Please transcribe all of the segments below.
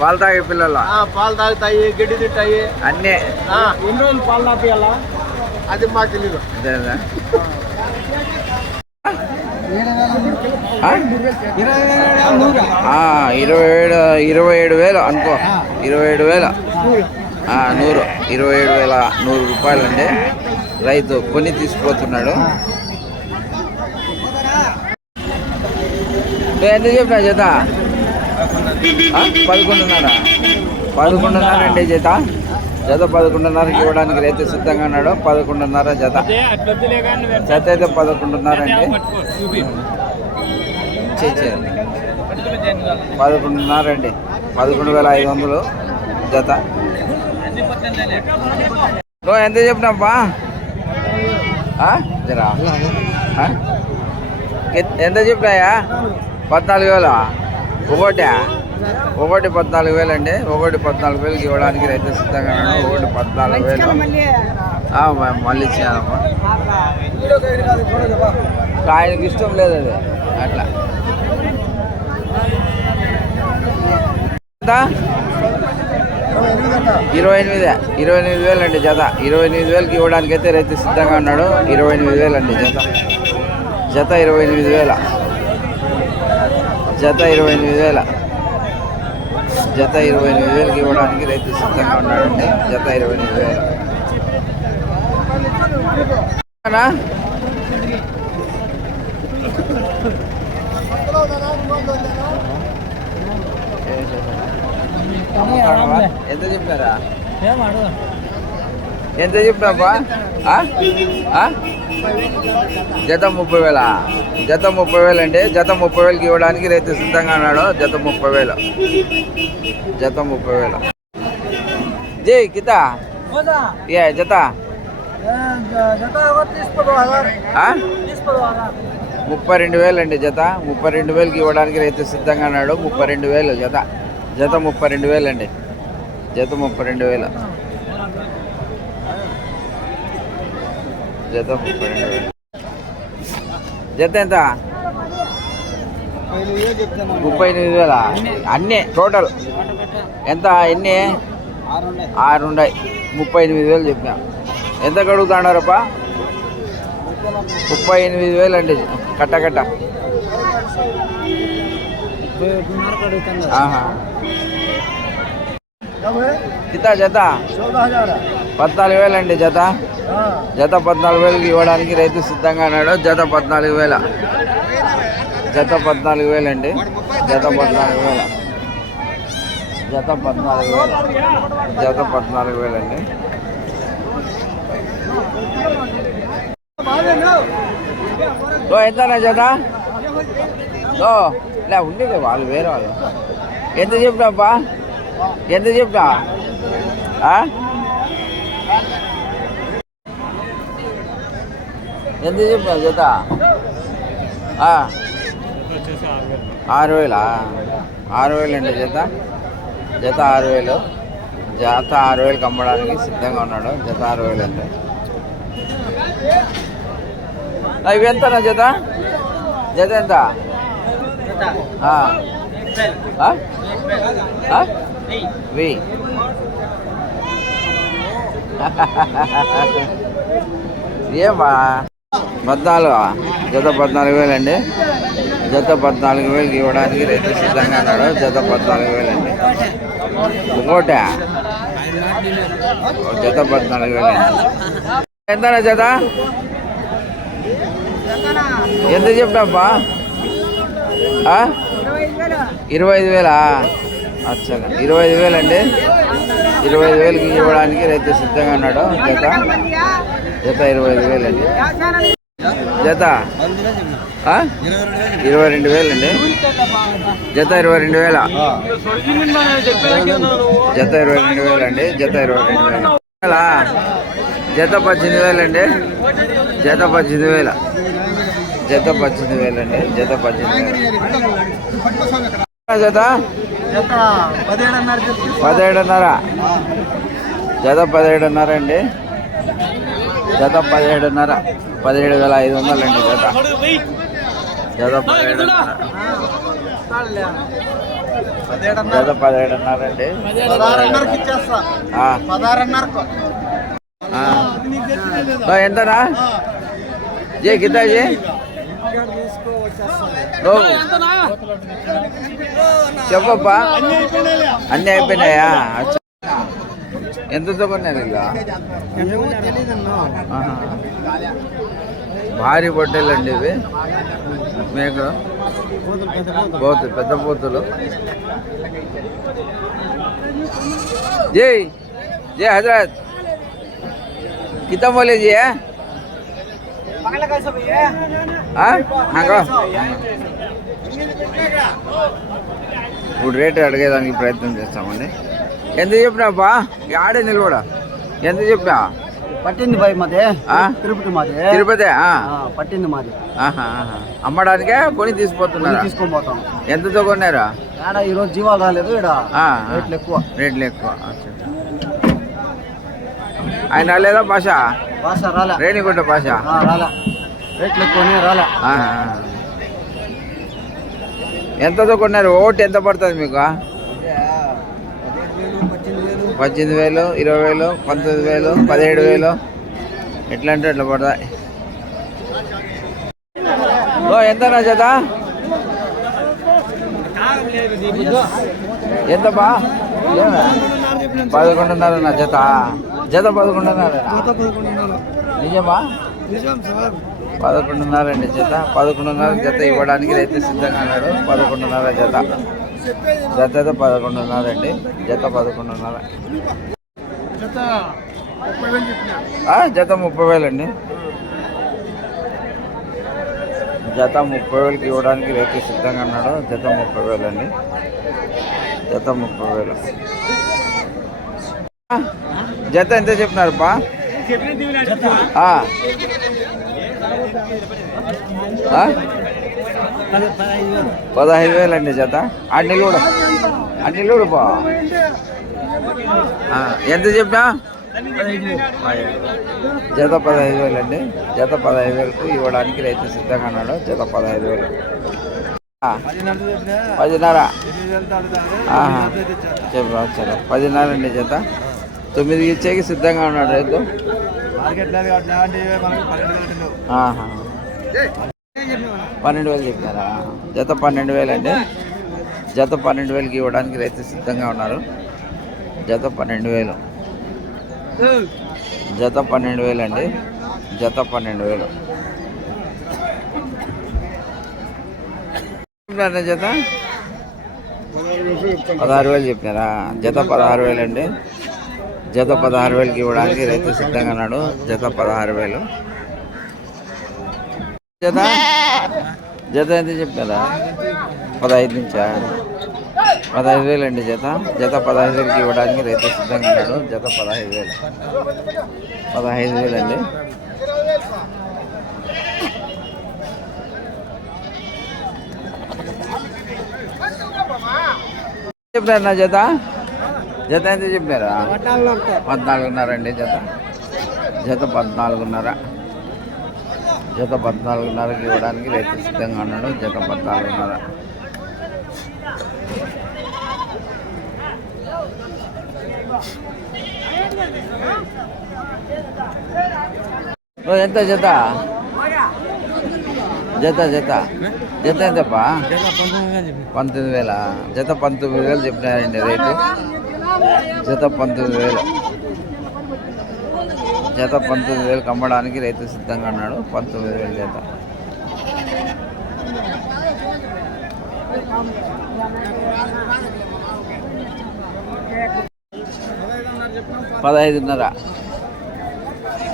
పాలు తాగే పిల్లల? పాలు తాగుతాయి గడ్డి తింటాయి. అన్నీ? ఎన్ని రోజులు పాలు తాపియాలా? అది మాకు? ఆ, ఇరవై ఏడు ఇరవై ఏడు వేలు అనుకో. ఇరవై ఏడు వేలు నూరు. ఇరవై ఏడు వేల నూరు రూపాయలండి. రైతు కొని తీసుకుపోతున్నాడు ఎంత చెప్పినా ఆ? పదకొండున్నర. పదకొండున్నర అండి జత? జత పదకొండున్నరకి ఇవ్వడానికి రైతు సిద్ధంగా ఉన్నాడు. పదకొండున్నర జత. జత అయితే పదకొండున్నర అండి పదకొండున్నర అండి పదకొండు వేల ఐదు వందలు జత. ఎంత చెప్పినాப்பா ఆ? జరా? ఎంత చెప్పినాయా? పద్నాలుగు వేల? ఒకటి ఒకటి పద్నాలుగు వేలు అండి. ఒకటి పద్నాలుగు వేలకి ఇవ్వడానికి రైతు సిద్ధంగా ఉన్నాడు. ఒకటి పద్నాలుగు వేలు. మళ్ళీ. ఇచ్చానమ్మా ఆయనకి ఇష్టం లేదు అది. అట్లా? ఇరవై ఎనిమిది ఇరవై ఎనిమిది వేలు అండి జత. ఇరవై ఎనిమిది వేలకి ఇవ్వడానికి అయితే రైతు సిద్ధంగా ఉన్నాడు. ఇరవై ఎనిమిది వేలు అండి జత. జత ఇరవై ఎనిమిది వేల. జత ఇరవై ఎనిమిది వేల జత ఇరవై ఎనిమిది వేలకి ఇవ్వడానికి రైతు సిద్ధంగా ఉన్నాడండి జత ఇరవై ఎనిమిది వేలు? ఎంత చెప్పారా ఎంత? ఆ? జత ముప్పై వేల. జత ముప్పై వేలు అండి జత ముప్పై వేలకి ఇవ్వడానికి రైతు సిద్ధంగా ఉన్నాడు. జత ముప్పై వేలు. జత ముప్పై వేలు. జై కిత. ఏ జత? ముప్పై రెండు వేలు అండి జత. ముప్పై రెండు వేలకి ఇవ్వడానికి రైతు సిద్ధంగా ఉన్నాడు. ముప్పై రెండు వేలు జత. జత ముప్పై రెండు వేలు అండి. జత ముప్పై రెండు వేలు. జత ముప్పై రెండు వేలు జత ఎంత? ముప్పై ఎనిమిది వేల? అన్నీ టోటల్. ఎంత? ఎన్ని? ఆరు ఉన్నాయి ముప్పై ఎనిమిది వేలు చెప్పినా. ఎంత కడుగుతున్నారప్ప ముప్పై ఎనిమిది వేలు అండి. కట్ట కట్ట. ఆహా. కితా జత? పద్నాలుగు వేలు అండి జత. జత పద్నాలుగు వేలకి ఇవ్వడానికి రైతు సిద్ధంగా ఉన్నాడు. జత పద్నాలుగు వేల. జత పద్నాలుగు వేలు అండి. జత పద్నాలుగు వేల. జత పద్నాలుగు వేల. జత పద్నాలుగు వేలు అండి. ఓ ఎంతనా జత? ఓ లే ఉండేది వాళ్ళు వేరే వాళ్ళు. ఎంత చెప్పినాப்பா ఎంత చెప్పినా? ఎంత చెప్పినా జత? ఆరు వేలా? ఆరు వేలు అండి జత. జత ఆరు వేలు. జత ఆరు వేలకు అమ్మడానికి సిద్ధంగా ఉన్నాడు. జత ఆరు వేలు అండి. ఇవి ఎంతనా జత? జత ఎంత? ఆ. ఆ? వెయ్యి ఏమా పద్నాలుగు జత పద్నాలుగు వేలు అండి. జత పద్నాలుగు వేలకి ఇవ్వడానికి రైతు సిద్ధంగా ఉన్నాడు. జత పద్నాలుగు వేలు అండి. ఇంకోట? జత పద్నాలుగు వేలు అండి. ఎంతనా జత? ఎంత చెప్పాబ్బా ఇరవై ఐదు వేలా? అచ్చా ఇరవై ఐదు వేలు అండి. ఇరవై ఐదు వేలకి ఇవ్వడానికి రైతు సిద్ధంగా ఉన్నాడు. జత? జత ఇరవై ఐదు వేలు అండి. జత? ఇరవై రెండు వేలు అండి జత ఇరవై రెండు వేల. జత ఇరవై రెండు వేలు అండి జత ఇరవై రెండు వేల. జత పద్దెనిమిది వేలు అండి జత పద్దెనిమిది వేల. జత పద్దెనిమిది వేలు అండి జత పద్దెనిమిది వేలు. జత? పదిహేడున్నర. జత పదిహేడున్నర అండి. జత పదిహేడున్నర పదిహేడు వేల ఐదు వందలు అండి జత. జత పదిహేడున్నర. జత పదిహేడున్నర అండి ఎంతనా జే కితా జే చెప్పప్పా అన్నీ అయిపోయినాయా? ఎంత తಗೊಂಡಿದ್ದಾರೆ భారీ బొట్టెలు అండి ఇవి. మేకలు పోతులు పెద్ద పోతులు. జై జై హజరత్. కితం బోలే జీ ఇప్పుడు రేటు అడిగేదానికి ప్రయత్నం చేస్తామండి. ఎంత చెప్పినాపా ఈ ఆడే నిలబడ. ఎంత చెప్పినా? పట్టింది బాయ్ మాది? తిరుపతి మాది. తిరుపతి పట్టింది మాది. అమ్మడానికే కొని తీసుకుపోతున్నారా? తీసుకొని పోతాం. ఎంతతో కొన్నారా? ఆడ ఈరోజు జీవాలు రాలేదు ఇక్కడ రేట్లు ఎక్కువ. రేట్లు ఎక్కువ. ఆయన రాలేదా భాష భాష రాలే. రేణిగుంట భాష రాలే. రేట్లు ఎక్కువనే రాలే. ఎంతతో కొన్నారు? ఓటు ఎంత పడుతుంది మీకు? పద్దెనిమిది వేలు ఇరవై వేలు పంతొమ్మిది వేలు పదిహేడు వేలు. ఎట్లా అంటే ఎట్లా పడతాయి. ఓ ఎంతనా జత? ఎంత బా? పదకొండున్నర నా జత. జత పదకొండున్నర. నిజమా? పదకొండున్నర అండి జత. పదకొండున్నర జత ఇవ్వడానికి రైతు సిద్ధంగా ఉన్నాడు. పదకొండున్నర జత. జత అయితే పదకొండున్నర అండి. జత పదకొండున్నర. జత ముప్పై వేలు అండి. జత ముప్పై వేలకి ఇవ్వడానికి రైతు సిద్ధంగా ఉన్నాడు. జత ముప్పై వేలు అండి. జత ముప్పై వేలు. జత ఎంత చెప్పినారు పా. పదహైదు వేలు అండి జత అన్ని కూడా అన్ని కూడా బా ఎంత చెప్పా జత పదహైదు వేలు అండి జత పదహైదు వేలకు ఇవ్వడానికి రైతు సిద్ధంగా ఉన్నాడు. జత పదహైదు వేలు. పదిన్నర. చెప్పరా సరే పదిన్నర అండి జత. తొమ్మిదికి ఇచ్చేకి సిద్ధంగా ఉన్నాడు రైతు. పన్నెండు వేలు చెప్పారా? జత పన్నెండు వేలు అండి. జత పన్నెండు వేలకి ఇవ్వడానికి రైతు సిద్ధంగా ఉన్నారు. జత పన్నెండు వేలు. జత పన్నెండు వేలు అండి. జత పన్నెండు వేలు. జత? పదహారు వేలు చెప్పినారా జత పదహారు వేలు అండి. జత పదహారు వేలకి ఇవ్వడానికి రైతు సిద్ధంగా ఉన్నాడు. జత పదహారు వేలు. జత? జత ఎంత చెప్పారా? పదహైదు నుంచా? పదహైదు వేలు అండి జత. జత పదహైదు వేలకి ఇవ్వడానికి రైతు సిద్ధంగా ఉన్నాడు. జత పదహైదు వేలు. పదహైదు వేలు అండి. చెప్పారు నా జత? జత ఎంత చెప్పారా? పద్నాలుగున్నర అండి జత. జత పద్నాలుగున్నర. జత పద్నాలుగున్నరకి ఇవ్వడానికి రైతు సిద్ధంగా ఉన్నాడు. జత పద్నాలుగున్నర. ఎంత జత? జత జత. జత ఎంతప్పా? పంతొమ్మిది వేల. జత పంతొమ్మిది వేలు చెప్పినారండి రేటు. జత పంతొమ్మిది వేలు. జత పంతొమ్మిది వేలకు అమ్మడానికి రైతు సిద్ధంగా అన్నాడు పంతొమ్మిది వేల జత పదహైదున్నర.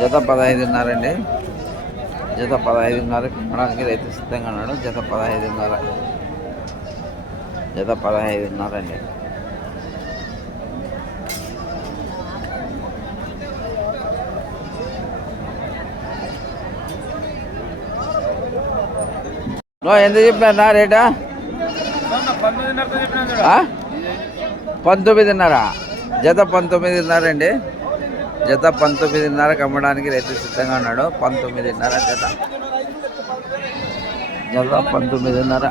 జత పదహైదున్నర అండి జత పదహైదున్నర అమ్మడానికి రైతు సిద్ధంగా అన్నాడు జత పదహైదున్నర. జత పదహైదున్నర అండి ఎంత చెప్పినా రేటా? పంతొమ్మిదిన్నర. జత పంతొమ్మిదిన్నర అండి. జత పంతొమ్మిదిన్నరకు అమ్మడానికి రైతు సిద్ధంగా ఉన్నాడు. పంతొమ్మిదిన్నర జత. జత పంతొమ్మిదిన్నర.